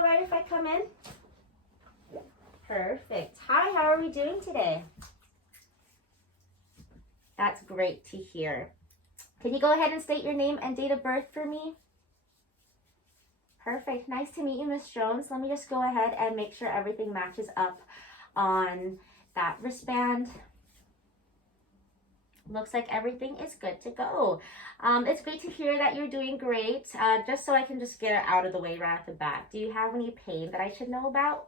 all right if I come in? Perfect. Hi, how are we doing today? That's great to hear. Can you go ahead and state your name and date of birth for me? Perfect. Nice to meet you, Miss Jones. Let me just go ahead and make sure everything matches up on that wristband. Looks like everything is good to go. It's great to hear that you're doing great. Just so I can just get it out of the way right off the bat. Do you have any pain that I should know about?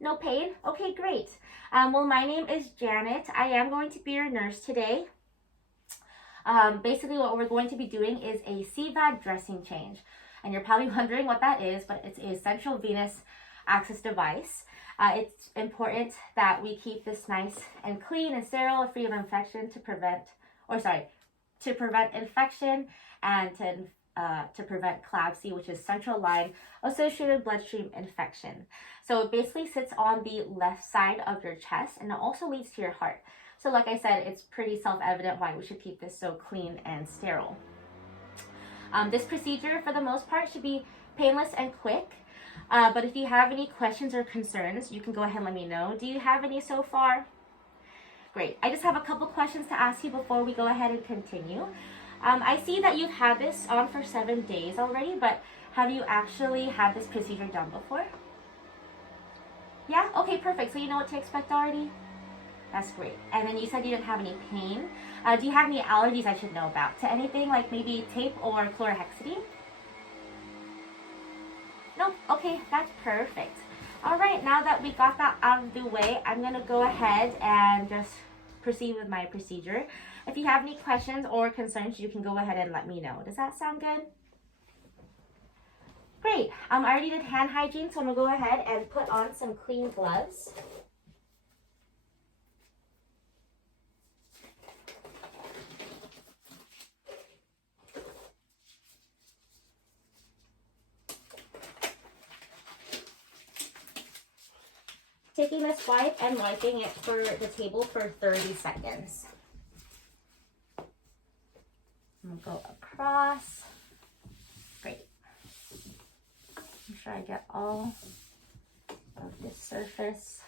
No pain? Okay, great. Well, my name is Janet. I am going to be your nurse today. Basically, what we're going to be doing is a cvad dressing change. And you're probably wondering what that is, but it's a central venous access device. It's important that we keep this nice and clean and sterile, free of infection to prevent infection and to prevent CLABSI, which is central line associated bloodstream infection. So it basically sits on the left side of your chest, and it also leads to your heart. So like I said, it's pretty self-evident why we should keep this so clean and sterile. This procedure, for the most part, should be painless and quick. But if you have any questions or concerns, you can go ahead and let me know. Do you have any so far? Great. I just have a couple questions to ask you before we go ahead and continue. I see that you've had this on for 7 days already, but have you actually had this procedure done before? Yeah? Okay, perfect. So you know what to expect already? That's great. And then you said you didn't have any pain. Do you have any allergies I should know about to anything like maybe tape or chlorhexidine? Nope. Okay, that's perfect. All right, now that we got that out of the way, I'm going to go ahead and just proceed with my procedure. If you have any questions or concerns, you can go ahead and let me know. Does that sound good? Great. I already did hand hygiene, so I'm going to go ahead and put on some clean gloves. Taking this wipe and wiping it for the table for 30 seconds. I'm gonna go across. Great. Make sure I get all of this surface.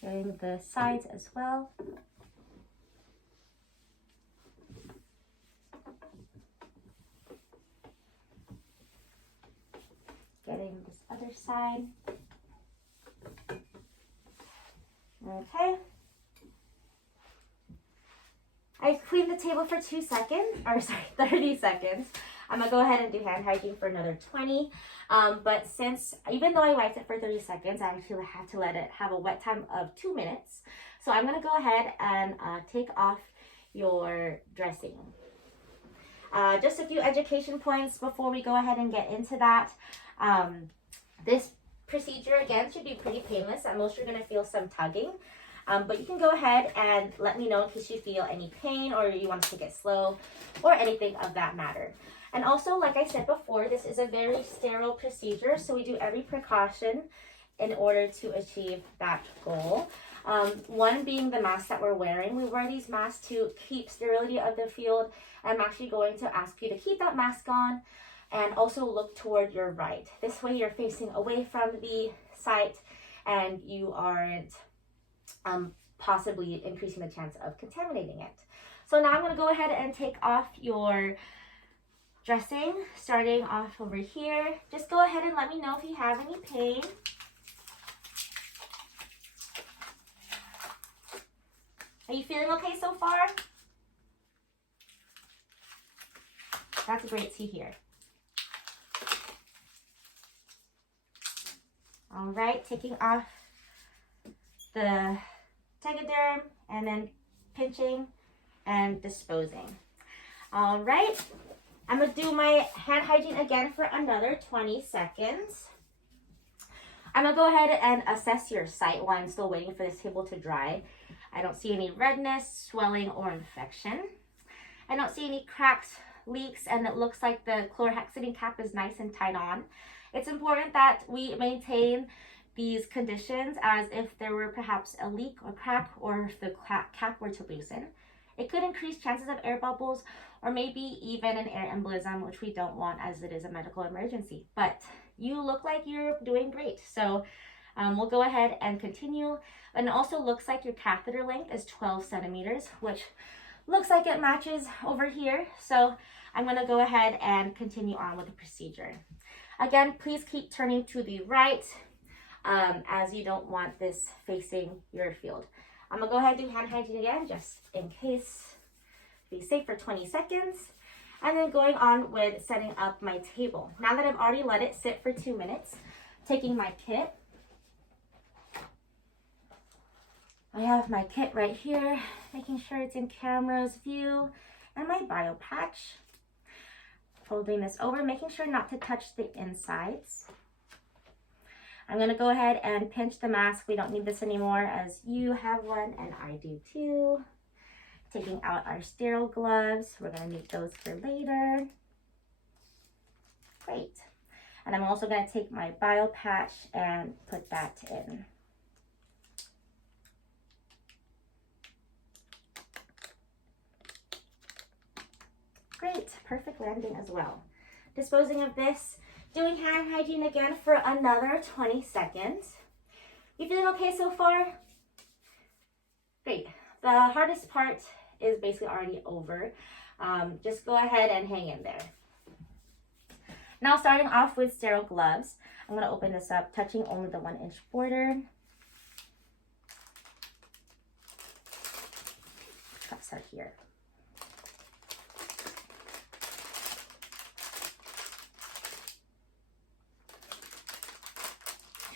Getting the sides as well. Getting this other side. Okay. I cleaned the table for 30 seconds. I'm gonna go ahead and do hand hygiene for another 20. But since, even though I wiped it for 30 seconds, I actually have to let it have a wet time of 2 minutes. So I'm gonna go ahead and take off your dressing. Just a few education points before we go ahead and get into that. This procedure, again, should be pretty painless. At most, you're gonna feel some tugging. But you can go ahead and let me know in case you feel any pain or you want to take it slow or anything of that matter. And also, like I said before, this is a very sterile procedure, so we do every precaution in order to achieve that goal. One being the mask that we're wearing. We wear these masks to keep sterility of the field. I'm actually going to ask you to keep that mask on and also look toward your right. This way you're facing away from the site and you aren't possibly increasing the chance of contaminating it. So now I'm going to go ahead and take off your dressing, starting off over here. Just go ahead and let me know if you have any pain. Are you feeling okay so far? That's great to hear. All right, taking off the tegaderm and then pinching and disposing. All right, I'm gonna do my hand hygiene again for another 20 seconds. I'm gonna go ahead and assess your site while I'm still waiting for this table to dry. I don't see any redness, swelling, or infection. I don't see any cracks, leaks and it looks like the chlorhexidine cap is nice and tight on, it's important that we maintain these conditions as if there were perhaps a leak or crack, or if the cap were to loosen. It could increase chances of air bubbles or maybe even an air embolism, which we don't want as it is a medical emergency. But you look like you're doing great. So we'll go ahead and continue. And it also looks like your catheter length is 12 centimeters, which looks like it matches over here. So I'm going to go ahead and continue on with the procedure. Again, please keep turning to the right as you don't want this facing your field. I'm going to go ahead and do hand hygiene again, just in case. Be safe for 20 seconds. And then going on with setting up my table. Now that I've already let it sit for 2 minutes, taking my kit. I have my kit right here, making sure it's in camera's view, and my bio patch. Folding this over, making sure not to touch the insides. I'm going to go ahead and pinch the mask. We don't need this anymore as you have one and I do too. Taking out our sterile gloves. We're going to need those for later. Great. And I'm also going to take my bio patch and put that in. Great, perfect landing as well. Disposing of this, doing hand hygiene again for another 20 seconds. You feeling okay so far? Great. The hardest part is basically already over. Just go ahead and hang in there. Now starting off with sterile gloves, I'm going to open this up, touching only the 1-inch border. Cups are here.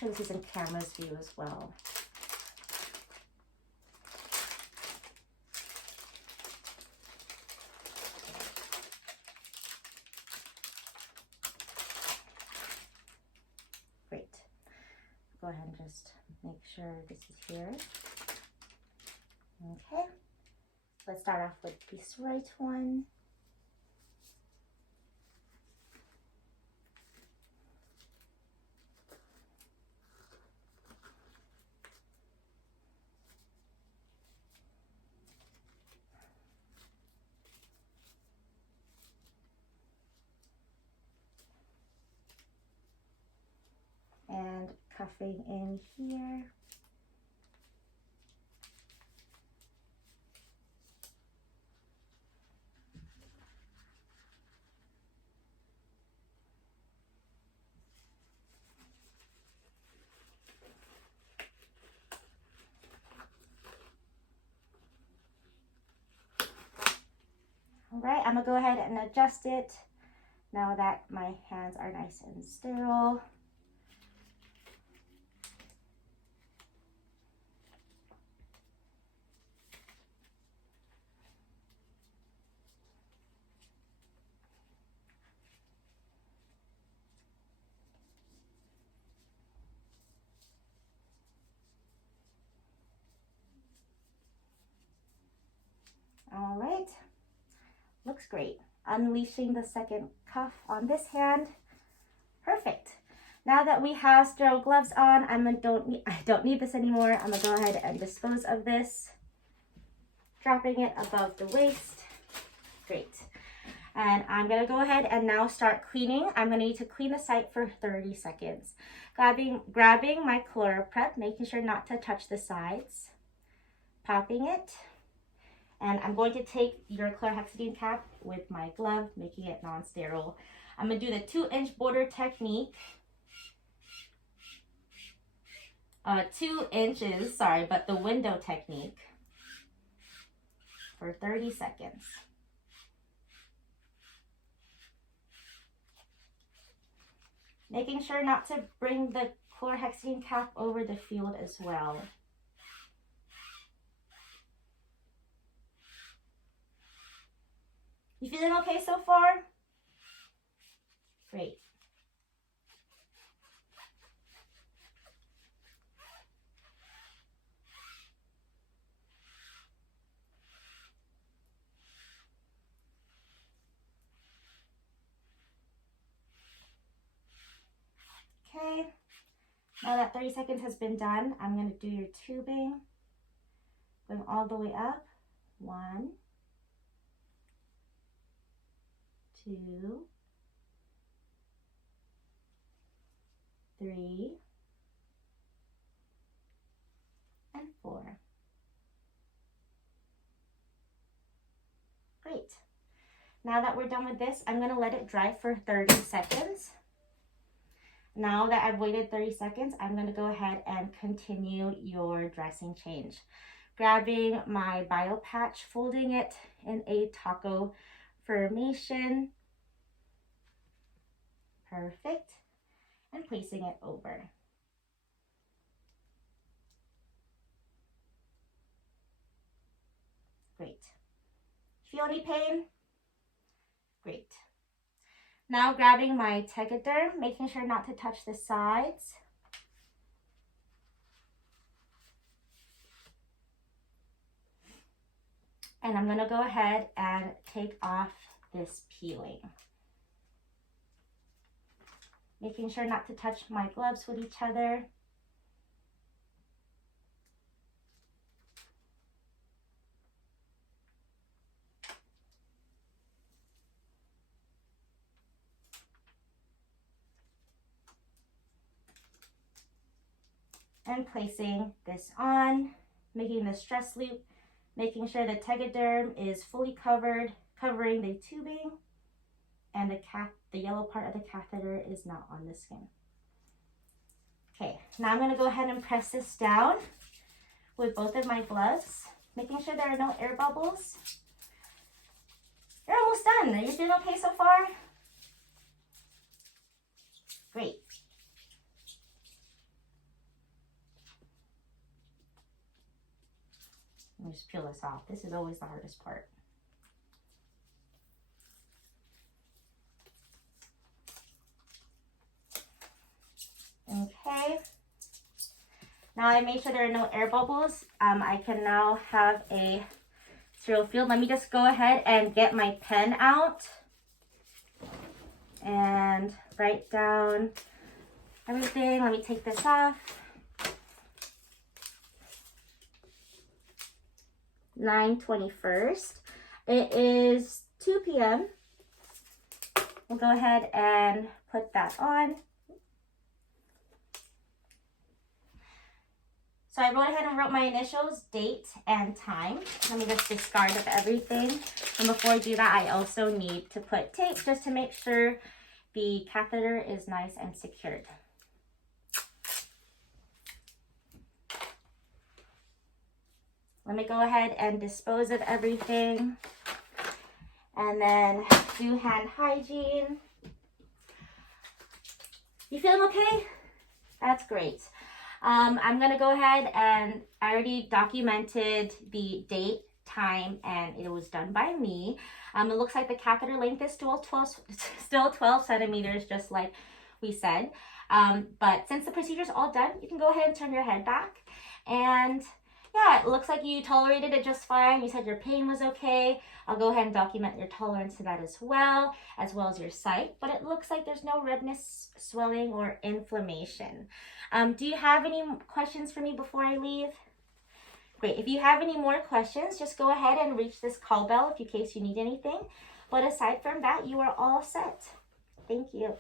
This is in camera's view as well. Great. Go ahead and just make sure this is here. Okay. Let's start off with this right one. And cuffing in here. All right, I'm gonna go ahead and adjust it now that my hands are nice and sterile. All right, looks great. Unleashing the second cuff on this hand. Perfect. Now that we have sterile gloves on, I don't need this anymore. I'm gonna go ahead and dispose of this. Dropping it above the waist. Great. And I'm gonna go ahead and now start cleaning. I'm gonna need to clean the site for 30 seconds. Grabbing my ChloraPrep, making sure not to touch the sides. Popping it. And I'm going to take your chlorhexidine cap with my glove, making it non-sterile. I'm going to do the 2-inch border technique. 2 inches, sorry, but the window technique for 30 seconds. Making sure not to bring the chlorhexidine cap over the field as well. You feeling okay so far? Great. Now that 30 seconds has been done, I'm going to do your tubing, going all the way up. 1, 2, 3, and 4. Great. Now that we're done with this, I'm going to let it dry for 30 seconds. Now that I've waited 30 seconds, I'm going to go ahead and continue your dressing change. Grabbing my bio patch, folding it in a taco formation. Perfect. And placing it over. Great. Feel any pain? Great. Now grabbing my Tegaderm, making sure not to touch the sides. And I'm gonna go ahead and take off this peeling. Making sure not to touch my gloves with each other. And placing this on, making the stress loop, making sure the Tegaderm is fully covered, covering the tubing, and the yellow part of the catheter is not on the skin. Okay, now I'm going to go ahead and press this down with both of my gloves, making sure there are no air bubbles. You're almost done. Are you doing okay so far? Great. Let me just peel this off. This is always the hardest part. Okay. Now I made sure there are no air bubbles. I can now have a sterile field. Let me just go ahead and get my pen out and write down everything. Let me take this off. 9/21. It is 2 p.m. We'll go ahead and put that on. So I wrote ahead and wrote my initials, date, and time. Let me just discard of everything. And before I do that, I also need to put tape just to make sure the catheter is nice and secured. Let me go ahead and dispose of everything. And then do hand hygiene. You feeling okay? That's great. I'm gonna go ahead and I already documented the date, time, and it was done by me. It looks like the catheter length is still 12 centimeters, just like we said. But since the procedure's all done, you can go ahead and turn your head back. And yeah, it looks like you tolerated it just fine. You said your pain was okay. I'll go ahead and document your tolerance to that as well as your site. But it looks like there's no redness, swelling, or inflammation. Do you have any questions for me before I leave? Great. If you have any more questions, just go ahead and reach this call bell in case you need anything. But aside from that, you are all set. Thank you.